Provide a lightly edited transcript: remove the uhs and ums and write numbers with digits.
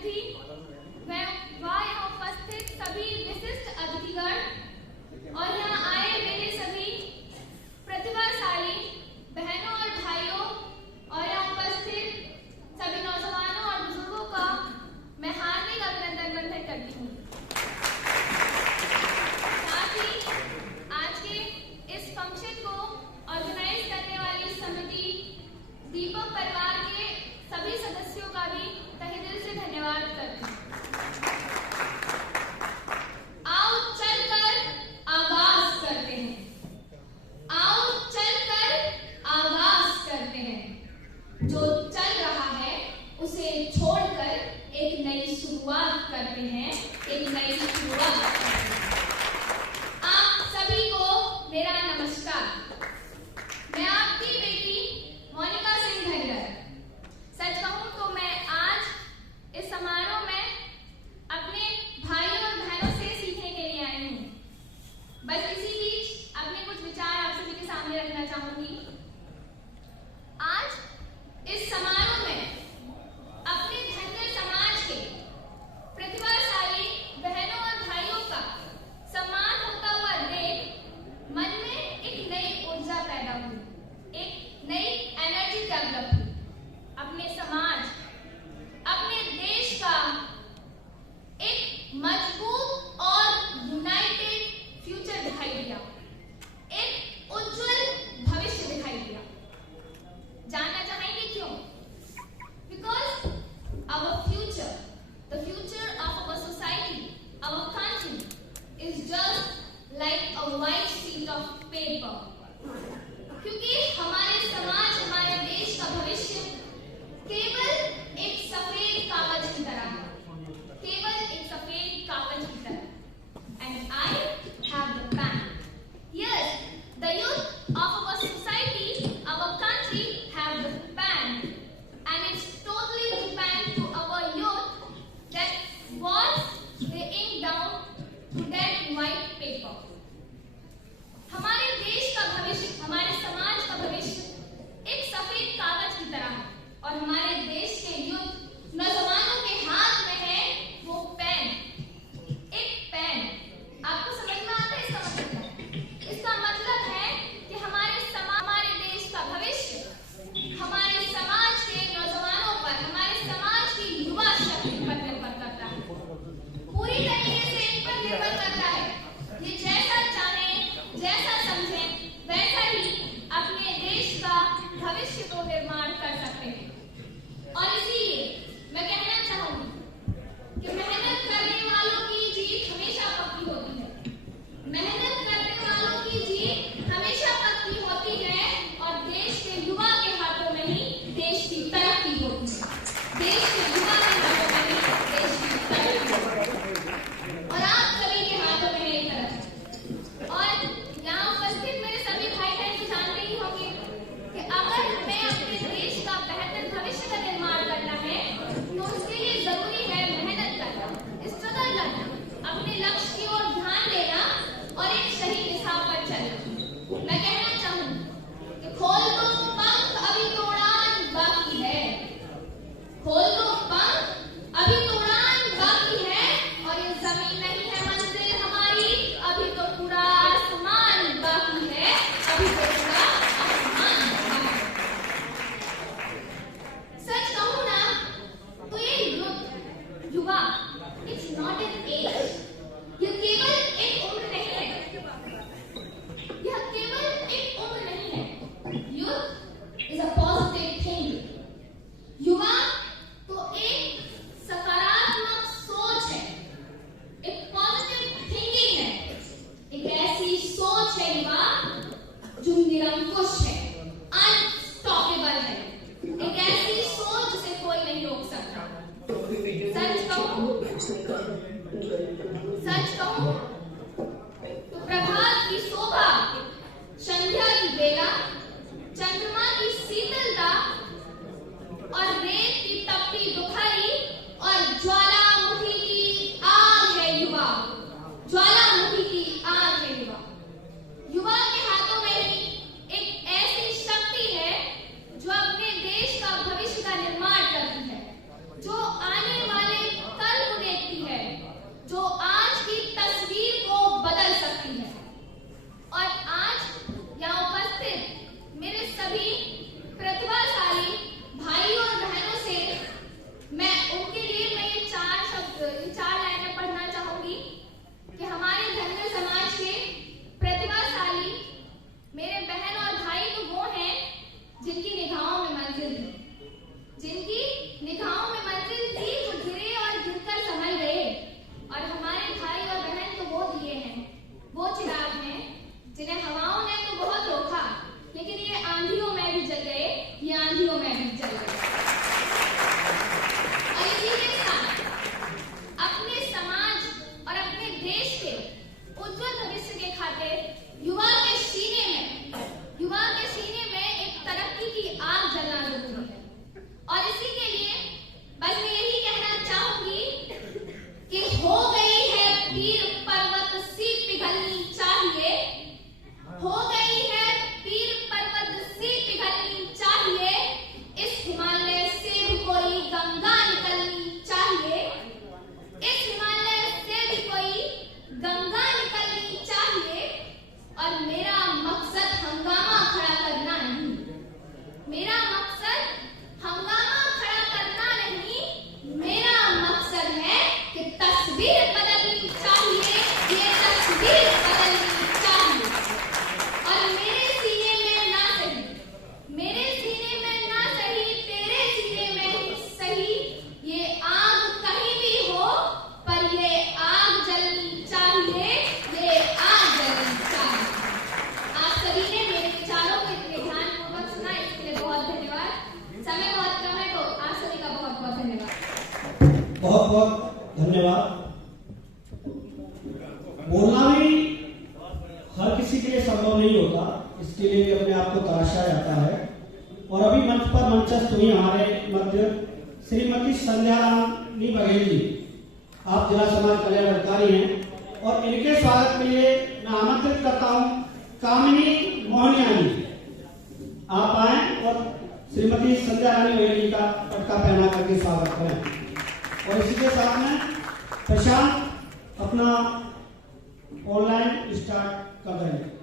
अतिथि व यहाँ उपस्थित सभी विशिष्ट अतिथिगण और यहाँ आए मेरे सभी प्रतिभाशाली बहनों और भाइयों और यहाँ उपस्थित सभी नौजवानों और बुजुर्गों का मैं हार्दिक अभिनंदन करती हूँ। साथ ही आज के इस फंक्शन को ऑर्गेनाइज करने वाली समिति दीपक परिवार के सभी सदस्यों का भी तहे दिल से धन्यवाद करती हूँ। आओ चलकर आगाज करते हैं, आओ चलकर आगाज करते हैं। जो चल रहा है उसे छोड़कर एक नई शुरुआत करते हैं, एक नई शुरुआत करते हैं। आप सभी को मेरा नमस्कार। मैं आपकी बेटी मोनिका सिंह धनगर। सच कहूं तो मैं आज इस समारोह में अपने भाइयों और बहनों से सीखने के लिए आई हूँ। बस इसी बीच अपने कुछ विचार आप सभी के सामने रखना चाहूंगी। आज इस समारोह में अपने धनगर समाज के प्रतिभाशाली बहनों और भाइयों का सम्मान होता हुआ देख मन में एक नई ऊर्जा पैदा हुई, एक नई एनर्जी डेवलप हुई। अपने समाज, अपने देश का एक मजबूत और यूनाइटेड फ्यूचर दिखाई दिया, एक उज्जवल भविष्य दिखाई दिया। जानना चाहेंगे क्यों? Because our future, the future of our society, our country is just like a white sheet of paper. क्योंकि हमारे समाज, हमारे देश का भविष्य केवल एक सफेद कागज की तरह है, केवल एक सफेद कागज की तरह। And I have the pen. Yes, the youth of our society, our country have the pen, and it's totally depend to our youth that what they ink down to that white paper. हमारे देश का भविष्य, हमारे समाज का भविष्य एक सफेद कागज की तरह है और हमारे देश के युद्ध नौजवानों के हाथ में है वो पेन, एक पेन। आपको समझ में आता है इसका मतलब क्या है? इसका मतलब है कि हमारे देश का भविष्य हमारे समाज के नौजवानों पर, हमारे समाज की युवा शक्ति पर निर्भर करता है, पूरी तरीके से इन पर निर्भर करता है। ये जैसा चाहे, जैसा समझे, वैसा ही अपने देश का भविष्य को निर्माण कर सकते हैं। और इसीलिए मैं कहना चाहूंगी कि मेहनत करने वालों की जीत हमेशा पक्की होती है। मेहनत करने वालों की जीत हमेशा पक्की होती है और देश के युवा के हाथों में ही देश की तरक्की होती है। देश के युवा के हाथों में ही देश की तरक्की होती है और आप सभी के हाथों में ही तरक्की। और यहाँ उपस्थित मेरे सभी भाई बहन तो जानते ही होंगे कि अगर हमें अपने देश का बेहतर भविष्य का निर्माण करना है तो उसके लिए जरूरी है मेहनत करना, स्ट्रगल करना, अपने लक्ष्य की ओर ध्यान देना और एक सही दिशा पर चलना। मैं कहना चाहूंगी कि खोल दो पंख, अभी तो उड़ान बाकी है। खोल दो पंख, अभी तो उड़ान बाकी है और ये जमीन नहीं है मंजिल हमारी, अभी तो पूरा आसमान बाकी है, अभी तो पूरा आसमान बाकी है। सच कहूं ना तो ये युद्ध, युवा, इट्स नॉट एन एज। यह केवल एक उम्र नहीं है, यह केवल एक उम्र नहीं है। युद्ध इज अ पॉजिटिव थिंग। युवा तो एक सकारात्मक सोच है, एक पॉजिटिव थिंकिंग है, एक ऐसी सोच है युवा जो निरंकुश है, अनस्टॉपेबल है, एक ऐसी सोच जिसे कोई नहीं रोक सकता। सच कहूं तो प्रभात की शोभा, संध्या की बेला, चंद्रमा की शीतलता और रेत की तपती दुपहरी और ज्वालामुखी की आग है युवा, ज्वालामुखी की आग है युवा। युवा के हाथों में ही एक ऐसी शक्ति है जो अपने देश का भविष्य का निर्माण करती है, जो आने वाले बहुत धन्यवाद। बोलना भी हर किसी के लिए संभव नहीं होता, इसके लिए भी अपने आप को तराशा जाता है। और अभी मंच पर मंचस्थ हुई हमारे मध्य श्रीमती संध्या रानी बघेल जी, आप जिला समाज कल्याण अधिकारी हैं, और इनके स्वागत के लिए मैं आमंत्रित करता हूं कामिनी मोहनिया जी, आप आए और श्रीमती संध्या रानी बघेल जी का पटका पहना करके स्वागत करें। और इसी के साथ में प्रशांत अपना ऑनलाइन स्टार्ट कर रहे हैं।